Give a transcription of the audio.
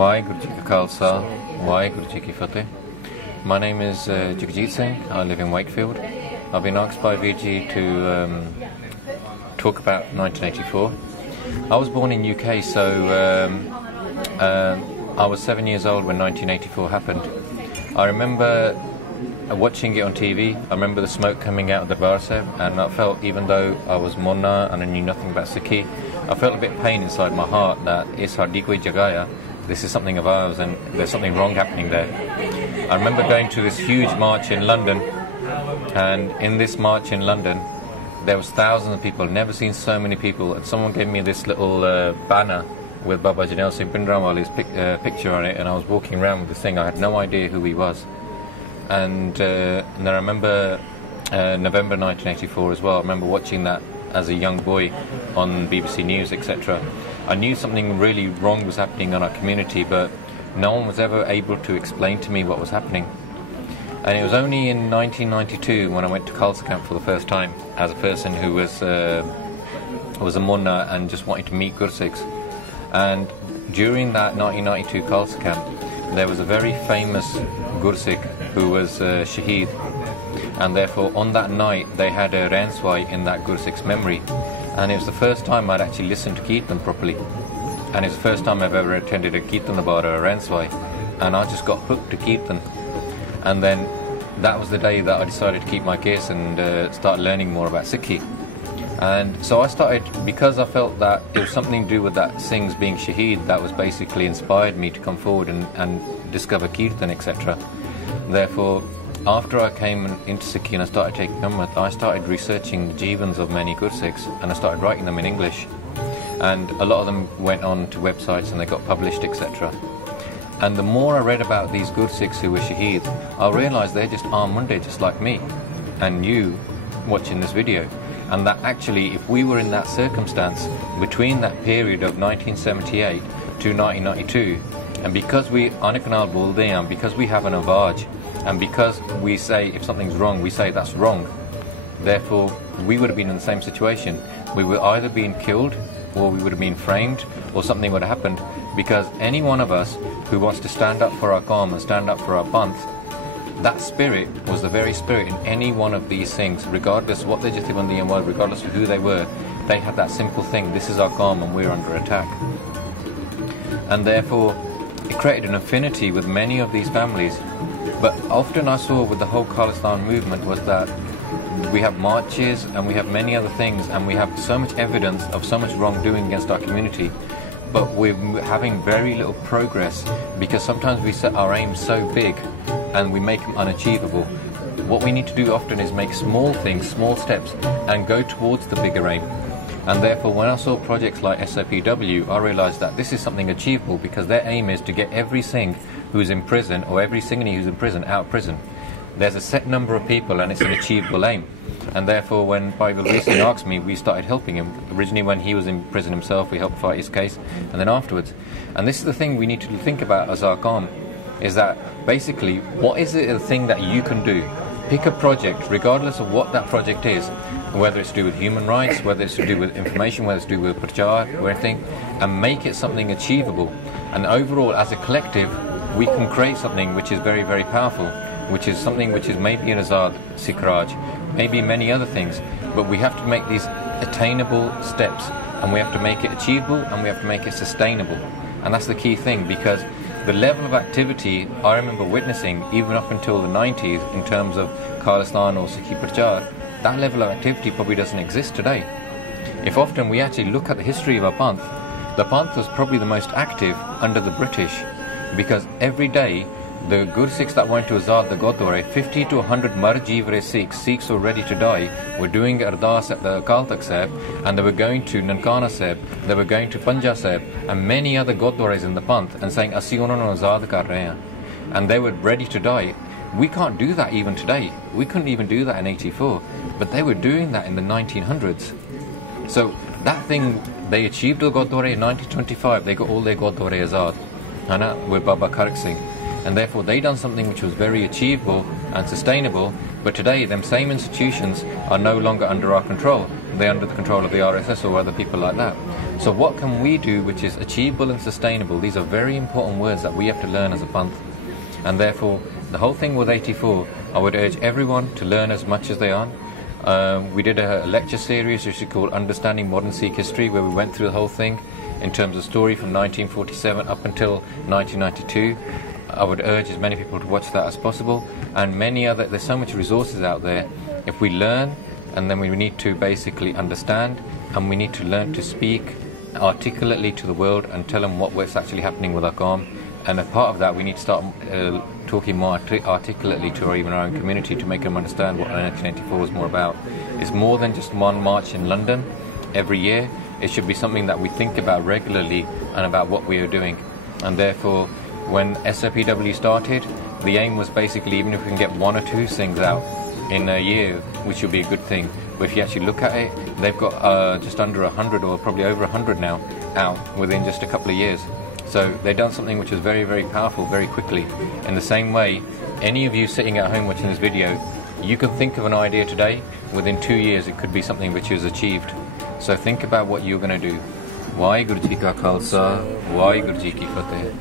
Waheguru Ji Ka Khalsa, Waheguru Ji Ki Fateh. My name is Jagjeet Singh. I live in Wakefield. I've been asked by VG to talk about 1984. I was born in UK, so I was 7 years old when 1984 happened. I remember watching it on TV. I remember the smoke coming out of the Bar Sahib, and I felt, even though I was Monna and I knew nothing about Sikhi, I felt a bit of pain inside my heart that is saadi koi jagah hai, this is something of ours and there's something wrong happening there. I remember going to this huge march in London, and in this march in London there was thousands of people. Never seen so many people. And someone gave me this little banner with Baba Janel Singh Bhindranwale's picture on it, and I was walking around with this thing. I had no idea who he was. And then I remember November 1984 as well. I remember watching that as a young boy on BBC News, etc. I knew something really wrong was happening in our community, but no one was ever able to explain to me what was happening. And it was only in 1992 when I went to Khalsa camp for the first time as a person who was a Munna and just wanted to meet Gursikhs. And during that 1992 Khalsa camp, there was a very famous Gursikh who was Shaheed, and therefore on that night they had a Rainswai in that Gursikh's memory, and it was the first time I'd actually listened to Kirtan properly, and it's the first time I've ever attended a Kirtan about a Rainswai, and I just got hooked to Kirtan. And then that was the day that I decided to keep my case and start learning more about Sikhi. And so I started, because I felt that it was something to do with that Singhs being Shaheed, that was basically inspired me to come forward and discover Kirtan, etc. Therefore, after I came into Sikhi and I started taking Amrit, I started researching the Jeevans of many Gursikhs, and I started writing them in English. And a lot of them went on to websites and they got published, etc. And the more I read about these Gursikhs who were Shaheed, I realised they're just Munde, just like me and you watching this video. And that actually, if we were in that circumstance between that period of 1978 to 1992, and because we anakanal bolde hain, because we have an awaaj, and because we say if something's wrong, we say that's wrong, therefore we would have been in the same situation. We would either been killed, or we would have been framed, or something would have happened, because any one of us who wants to stand up for our Qawm and stand up for our Panth, that spirit was the very spirit in any one of these things, regardless what they Jathebandi were, regardless of who they were. They had that simple thing: this is our Qawm and we're under attack. And therefore it created an affinity with many of these families. But often I saw with the whole Khalistan movement was that we have marches and we have many other things, and we have so much evidence of so much wrongdoing against our community, but we're having very little progress, because sometimes we set our aims so big and we make them unachievable. What we need to do often is make small things, small steps, and go towards the bigger aim. And therefore when I saw projects like SOPW, I realised that this is something achievable, because their aim is to get every Singh who's in prison, or every Singhani who's in prison, out of prison. There's a set number of people and it's an achievable aim. And therefore when Bible recently asked me, we started helping him. Originally when he was in prison himself, we helped fight his case, and then afterwards. And this is the thing we need to think about as our Qawm, is that basically, what is it, the thing that you can do? Pick a project, regardless of what that project is, whether it's to do with human rights, whether it's to do with information, whether it's to do with prachar, or anything, and make it something achievable. And overall, as a collective, we can create something which is very, very powerful, which is something which is maybe an Azad Sikh Raj, maybe many other things, but we have to make these attainable steps, and we have to make it achievable, and we have to make it sustainable. And that's the key thing, because the level of activity I remember witnessing even up until the 90s in terms of Khalistan or Sikhi Prachar, that level of activity probably doesn't exist today. If often we actually look at the history of our Panth, the Panth was probably the most active under the British, because every day the Gursikhs that went to Azad the Gurdwara, 50 to 100 Marjeevre Sikhs were ready to die, were doing Ardas at the Akal Takht Sahib, and they were going to Nankana Sahib, they were going to Panja Sahib, and many other Gurdwaras in the Panth, and saying, Asi unna nu Azad kar rahe hain. And they were ready to die. We can't do that even today. We couldn't even do that in 84, but they were doing that in the 1900s. So that thing, they achieved the Gurdwara in 1925, they got all their Gurdwara Azad, with Baba Kharak Singh. And therefore they done something which was very achievable and sustainable, But today, them same institutions are no longer under our control. They're under the control of the RSS or other people like that. So what can we do which is achievable and sustainable? These are very important words that we have to learn as a Panth. And therefore, the whole thing with 84, I would urge everyone to learn as much as they are. We did a lecture series which is called Understanding Modern Sikh History, where we went through the whole thing in terms of story from 1947 up until 1992. I would urge as many people to watch that as possible, and many other. There's so much resources out there. If we learn, and then we need to basically understand, and we need to learn to speak articulately to the world and tell them what's actually happening with our Qawm. And as part of that, we need to start talking more articulately to even our own community to make them understand what 1984 was more about. It's more than just one march in London every year. It should be something that we think about regularly and about what we are doing. And therefore, when SOPW started, the aim was basically, even if we can get 1 or 2 Singhs out in a year, which would be a good thing. But if you actually look at it, they've got just under 100 or probably over 100 now out within just a couple of years. So they've done something which is very, very powerful very quickly. In the same way, any of you sitting at home watching this video, you can think of an idea today, within 2 years it could be something which is achieved. So think about what you're going to do. Waheguru Ji Ka Khalsa, Waheguru Ji Ki Fateh.